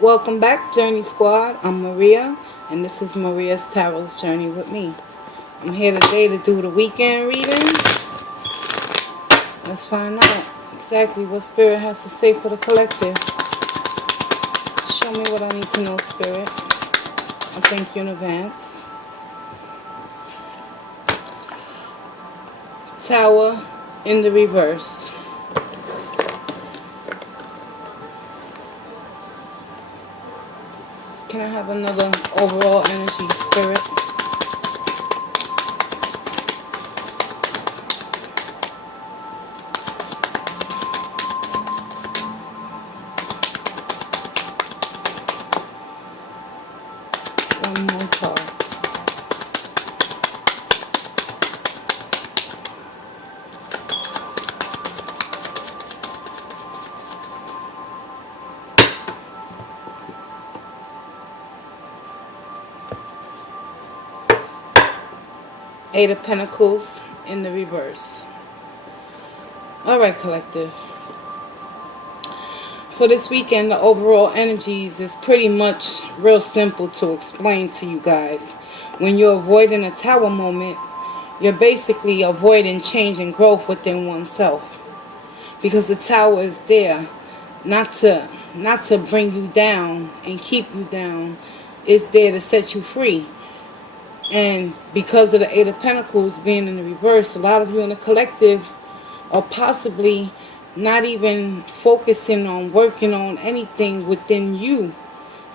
Welcome back, Journey Squad. I'm Maria, and this is Maria's Tarot's Journey with me. I'm here today to do the weekend reading. Let's find out exactly what Spirit has to say for the collective. Show me what I need to know, Spirit. I thank you in advance. Tower in the reverse. Can I have another overall energy, Spirit? One more card. Eight of Pentacles in the reverse. Alright, collective. For this weekend, the overall energies is pretty much real simple to explain to you guys. When you're avoiding a tower moment, you're basically avoiding change and growth within oneself. Because the tower is there not to bring you down and keep you down. It's there to set you free. And because of the Eight of Pentacles being in the reverse, a lot of you in the collective are possibly not even focusing on working on anything within you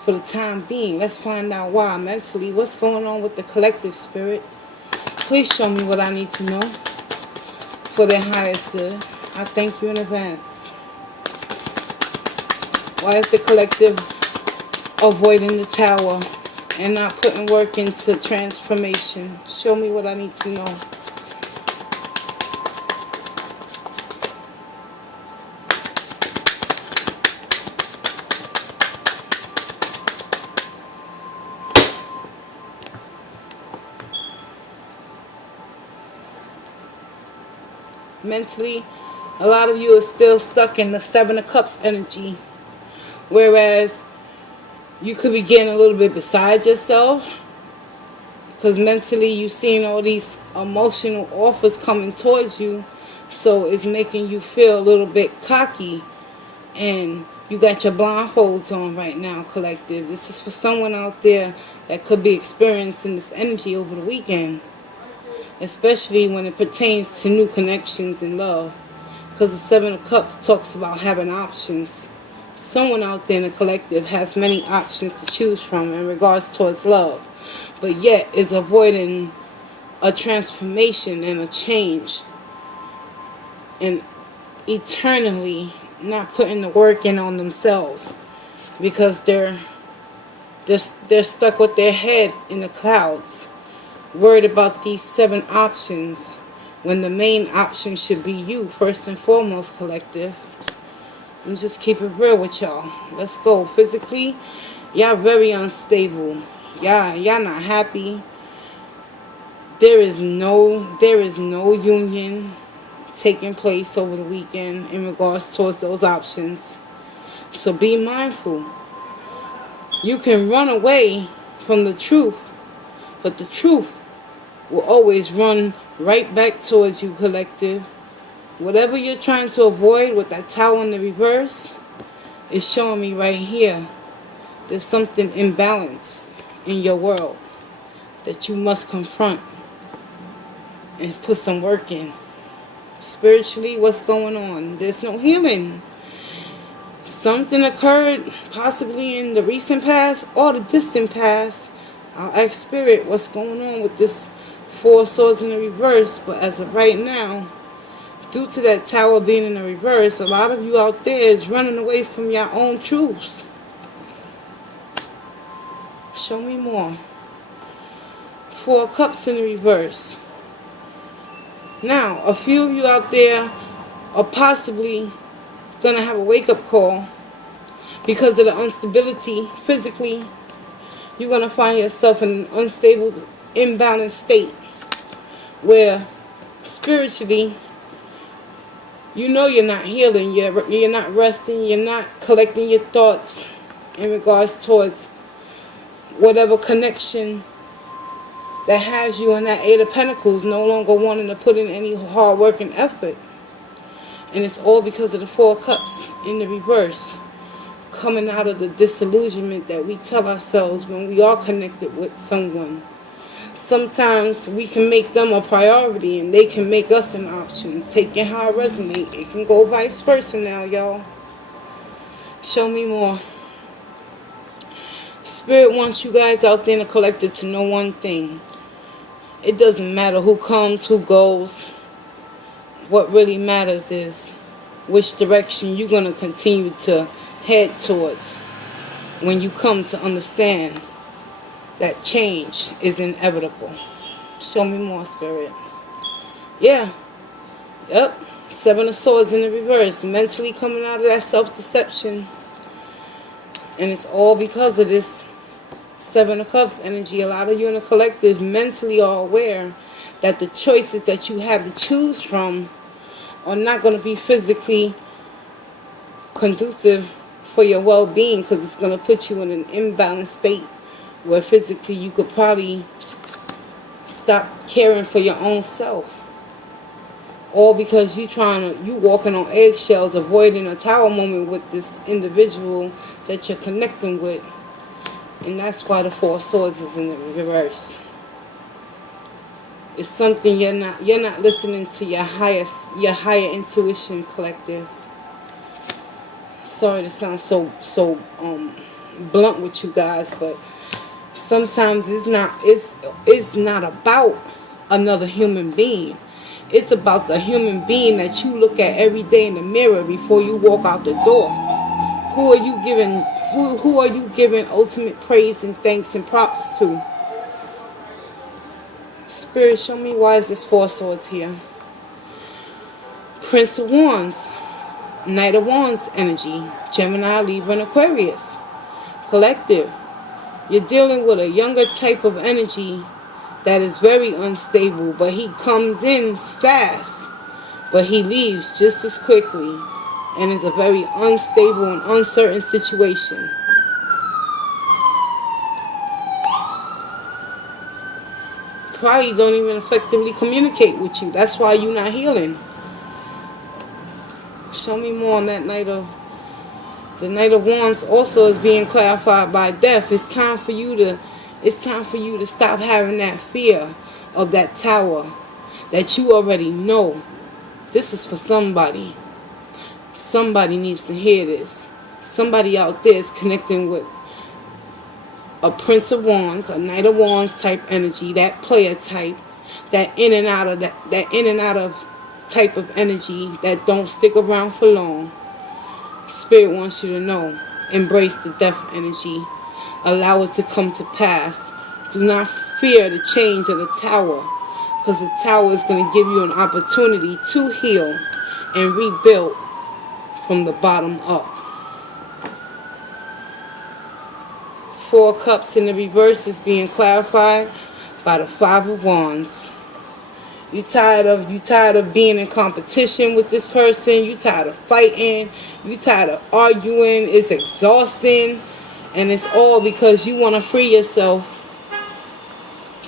for the time being. Let's find out why mentally. What's going on with the collective, Spirit? Please show me what I need to know for their highest good. I thank you in advance. Why is the collective avoiding the tower and not putting work into transformation? Show me what I need to know. Mentally, a lot of you are still stuck in the Seven of Cups energy. Whereas you could be getting a little bit beside yourself, because mentally you're seeing all these emotional offers coming towards you, so it's making you feel a little bit cocky, and you got your blindfolds on right now, collective. This is for someone out there that could be experiencing this energy over the weekend, especially when it pertains to new connections and love, because the Seven of Cups talks about having options. Someone out there in the collective has many options to choose from in regards towards love, but yet is avoiding a transformation and a change, and eternally not putting the work in on themselves, because they're stuck with their head in the clouds, worried about these 7 options, when the main option should be you first and foremost, collective. And just keep it real with y'all. Let's go. Physically, y'all very unstable. Y'all not happy. There is no union taking place over the weekend in regards towards those options. So be mindful. You can run away from the truth, but the truth will always run right back towards you, collective. Whatever you're trying to avoid with that tower in the reverse is showing me right here. There's something imbalanced in your world that you must confront and put some work in. Spiritually, what's going on? There's no healing. Something occurred possibly in the recent past or the distant past. I'll ask Spirit what's going on with this 4 swords in the reverse. But as of right now, due to that tower being in the reverse, a lot of you out there is running away from your own truths. Show me more. 4 cups in the reverse. Now, a few of you out there are possibly going to have a wake-up call because of the instability. Physically, you're going to find yourself in an unstable, imbalanced state where spiritually, you know you're not healing, you're not resting, you're not collecting your thoughts, in regards towards whatever connection that has you in that Eight of Pentacles, no longer wanting to put in any hard work and effort. And it's all because of the Four of Cups in the reverse, coming out of the disillusionment that we tell ourselves when we are connected with someone. Sometimes we can make them a priority and they can make us an option. Taking how it resonates. It can go vice versa now, y'all. Show me more. Spirit wants you guys out there in the collective to know one thing. It doesn't matter who comes, who goes. What really matters is which direction you're going to continue to head towards when you come to understand that change is inevitable. Show me more, Spirit. Yeah. Yep. Seven of Swords in the reverse. Mentally coming out of that self-deception. And it's all because of this Seven of Cups energy. A lot of you in the collective mentally are aware that the choices that you have to choose from are not going to be physically conducive for your well-being, because it's going to put you in an imbalanced state where physically you could probably stop caring for your own self. All because you walking on eggshells, avoiding a tower moment with this individual that you're connecting with. And that's why the Four of Swords is in the reverse. It's something you're not listening to your higher intuition, collective. Sorry to sound so blunt with you guys, but sometimes it's not about another human being. It's about the human being that you look at every day in the mirror before you walk out the door. Who are you giving ultimate praise and thanks and props to? Spirit, show me why is this Four of Swords here? Prince of Wands, Knight of Wands energy, Gemini, Libra, and Aquarius. Collective. You're dealing with a younger type of energy that is very unstable, but he comes in fast, but he leaves just as quickly, and it's a very unstable and uncertain situation. Probably don't even effectively communicate with you. That's why you're not healing. Show me more on that the Knight of Wands also is being clarified by death. It's time for you to stop having that fear of that tower that you already know. This is for somebody. Somebody needs to hear this. Somebody out there is connecting with a Prince of Wands, a Knight of Wands type energy, that player type, that in and out of type of energy that don't stick around for long. Spirit wants you to know, embrace the death energy. Allow it to come to pass. Do not fear the change of the tower, because the tower is going to give you an opportunity to heal and rebuild from the bottom up. Four of Cups in the reverse is being clarified by the Five of Wands. You tired of being in competition with this person. You tired of fighting. You tired of arguing. It's exhausting. And it's all because you want to free yourself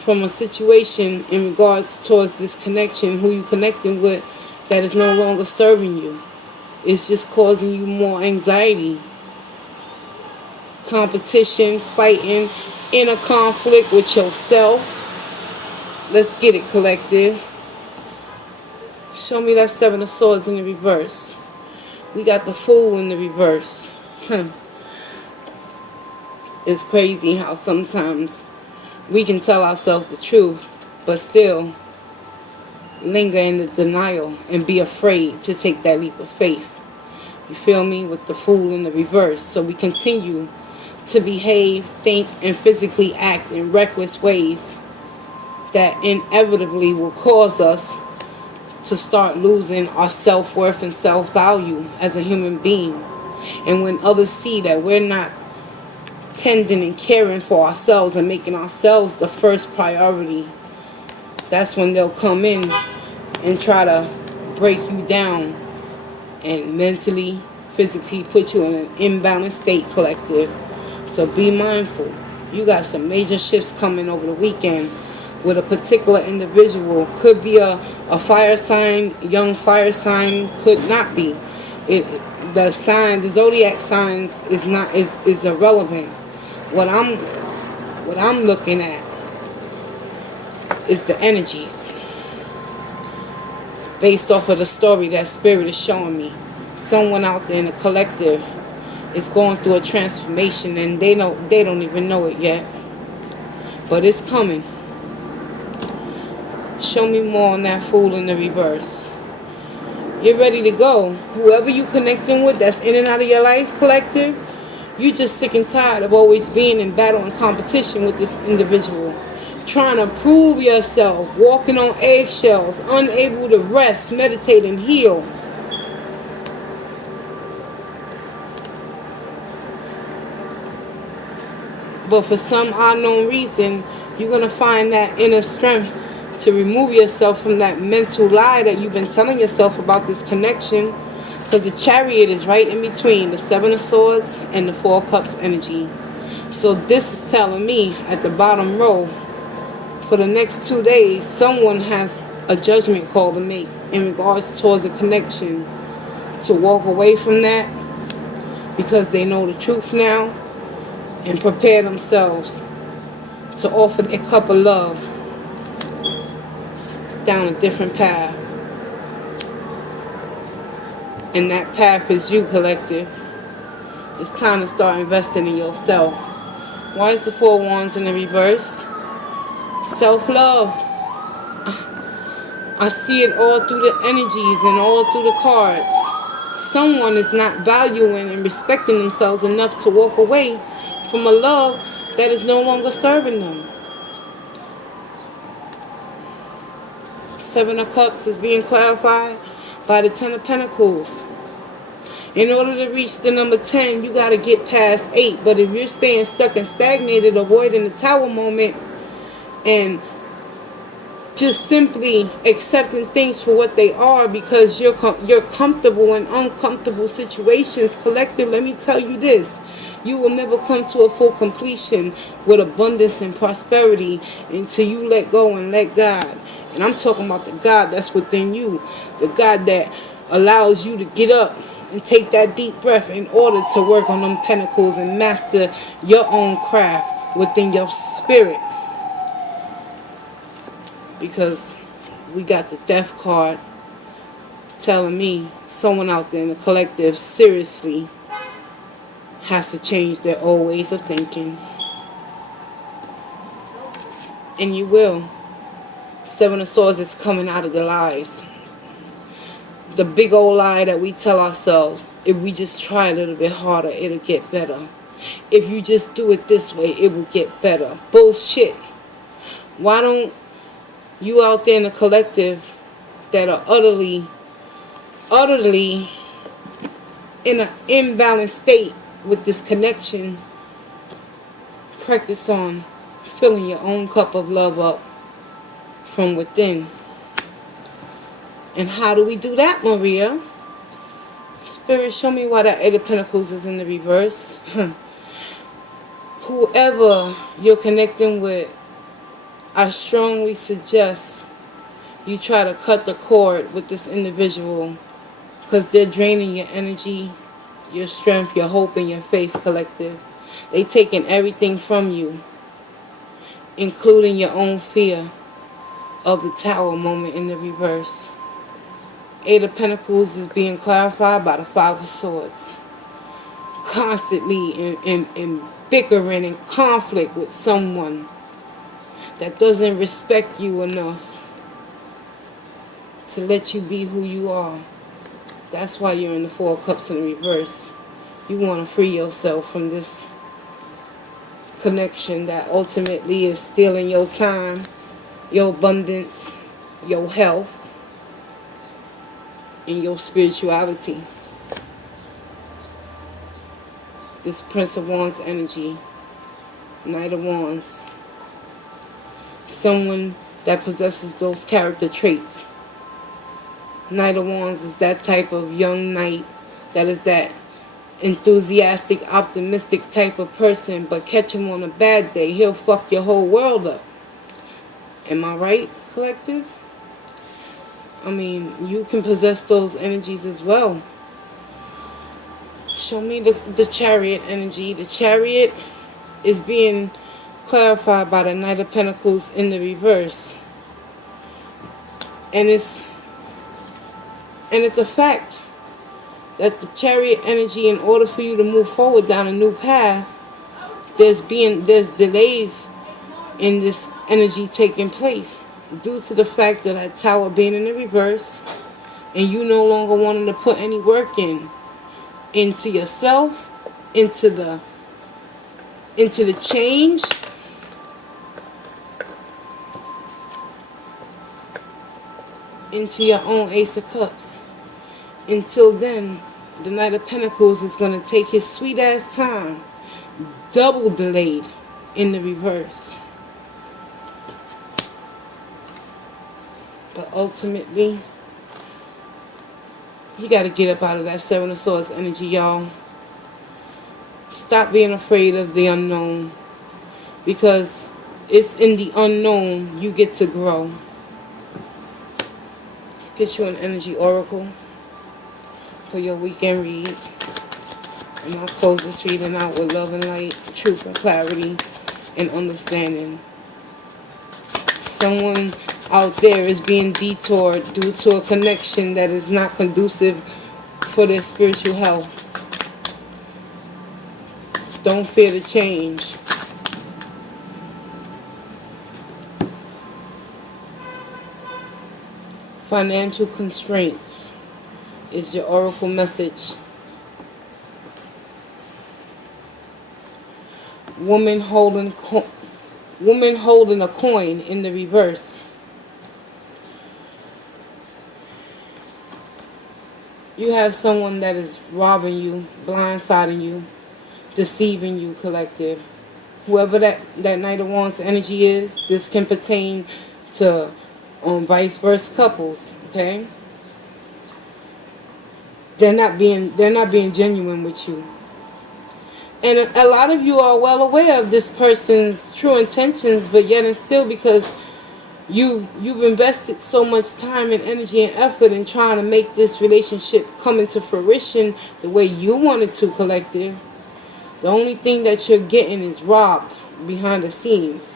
from a situation in regards towards this connection, who you connecting with, that is no longer serving you. It's just causing you more anxiety. Competition, fighting, inner conflict with yourself. Let's get it, collective. Show me that Seven of Swords in the reverse. We got the Fool in the reverse. It's crazy how sometimes we can tell ourselves the truth, but still linger in the denial and be afraid to take that leap of faith. You feel me? With the Fool in the reverse. So we continue to behave, think, and physically act in reckless ways that inevitably will cause us to start losing our self-worth and self-value as a human being. And when others see that we're not tending and caring for ourselves and making ourselves the first priority, that's when they'll come in and try to break you down and mentally, physically put you in an imbalanced state, collective. So be mindful. You got some major shifts coming over the weekend with a particular individual. Could be a fire sign, young fire sign, could not be. The sign, the zodiac signs is irrelevant. What I'm looking at is the energies based off of the story that spirit is showing me. Someone out there in the collective is going through a transformation, and they don't even know it yet, but it's coming. Show me more on that Fool in the reverse. You're ready to go. Whoever you connecting with that's in and out of your life, collective, you just sick and tired of always being in battle and competition with this individual, trying to prove yourself, walking on eggshells, unable to rest, meditate, and heal. But for some unknown reason, you're going to find that inner strength to remove yourself from that mental lie that you've been telling yourself about this connection. Because the Chariot is right in between the Seven of Swords and the Four of Cups energy. So this is telling me at the bottom row, for the next 2 days, someone has a judgment call to make in regards towards a connection. To walk away from that because they know the truth now, and prepare themselves to offer their cup of love down a different path. And that path is you, collective. It's time to start investing in yourself. Why is the Four of Wands in the reverse? Self-love. I see it all through the energies and all through the cards. Someone is not valuing and respecting themselves enough to walk away from a love that is no longer serving them. Seven of Cups is being clarified by the Ten of Pentacles. In order to reach the number 10, you got to get past 8. But if you're staying stuck and stagnated, avoiding the Tower moment, and just simply accepting things for what they are because you're comfortable in uncomfortable situations, collective, let me tell you this. You will never come to a full completion with abundance and prosperity until you let go and let God. And I'm talking about the God that's within you. The God that allows you to get up and take that deep breath in order to work on them pentacles and master your own craft within your spirit. Because we got the Death card telling me someone out there in the collective seriously has to change their old ways of thinking. And you will. Seven of Swords is coming out of the lies. The big old lie that we tell ourselves, if we just try a little bit harder, it'll get better. If you just do it this way, it will get better. Bullshit. Why don't you out there in the collective that are utterly in an imbalanced state with this connection, practice on filling your own cup of love up from within? And how do we do that, Maria? Spirit, show me why that Eight of Pentacles is in the reverse. Whoever you're connecting with, I strongly suggest you try to cut the cord with this individual, because they're draining your energy, your strength, your hope, and your faith, collective. They taking everything from you, including your own fear of the Tower moment in the reverse. Eight of Pentacles is being clarified by the Five of Swords. Constantly in bickering and conflict with someone that doesn't respect you enough to let you be who you are. That's why you're in the Four of Cups in the reverse. You want to free yourself from this connection that ultimately is stealing your time, your abundance, your health, and your spirituality. This Prince of Wands energy, Knight of Wands. Someone that possesses those character traits. Knight of Wands is that type of young knight that is that enthusiastic, optimistic type of person, but catch him on a bad day, he'll fuck your whole world up. Am I right, collective? I mean, you can possess those energies as well. Show me the Chariot energy. The Chariot is being clarified by the Knight of Pentacles in the reverse. And it's a fact that the Chariot energy, in order for you to move forward down a new path, there's delays in this energy taking place due to the fact of that Tower being in the reverse, and you no longer wanting to put any work into yourself, into the change. Into your own Ace of Cups. Until then, the Knight of Pentacles is going to take his sweet ass time, double delayed in the reverse. But ultimately, you got to get up out of that Seven of Swords energy, y'all. Stop being afraid of the unknown, because it's in the unknown you get to grow. Let's get you an energy oracle for your weekend read. And I'll close this reading out with love and light, truth and clarity and understanding. Someone out there is being detoured due to a connection that is not conducive for their spiritual health. Don't fear the change. Financial constraints is your oracle message. Woman holding a coin in the reverse. You have someone that is robbing you, blindsiding you, deceiving you, collective. Whoever that Knight of Wands energy is, this can pertain to vice versa couples, okay? They're not being genuine with you. And a lot of you are well aware of this person's true intentions, but yet and still, because you've invested so much time and energy and effort in trying to make this relationship come into fruition the way you want it to, collective, the only thing that you're getting is robbed behind the scenes.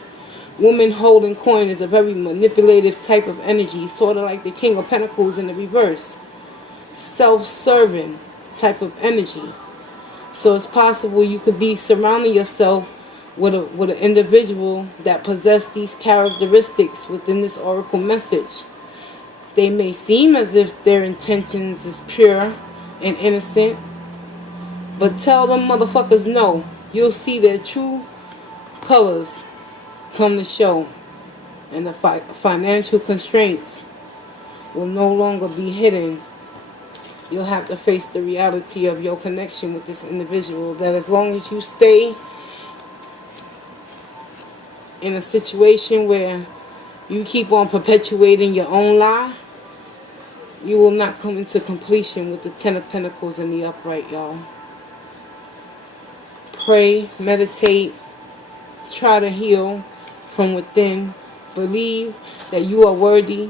Woman holding coin is a very manipulative type of energy, sort of like the King of Pentacles in the reverse. Self-serving type of energy. So it's possible you could be surrounding yourself with an individual that possess these characteristics within this oracle message. They may seem as if their intentions is pure and innocent, but tell them motherfuckers no. You'll see their true colors come to show, and the financial constraints will no longer be hidden. You'll have to face the reality of your connection with this individual, that as long as you stay in a situation where you keep on perpetuating your own lie, you will not come into completion with the Ten of Pentacles in the upright, y'all. Pray, meditate, try to heal from within. Believe that you are worthy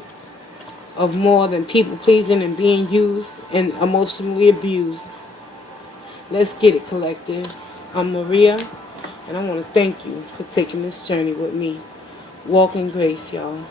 of more than people pleasing and being used and emotionally abused. Let's get it, collective. I'm Maria, and I want to thank you for taking this journey with me. Walk in grace, y'all.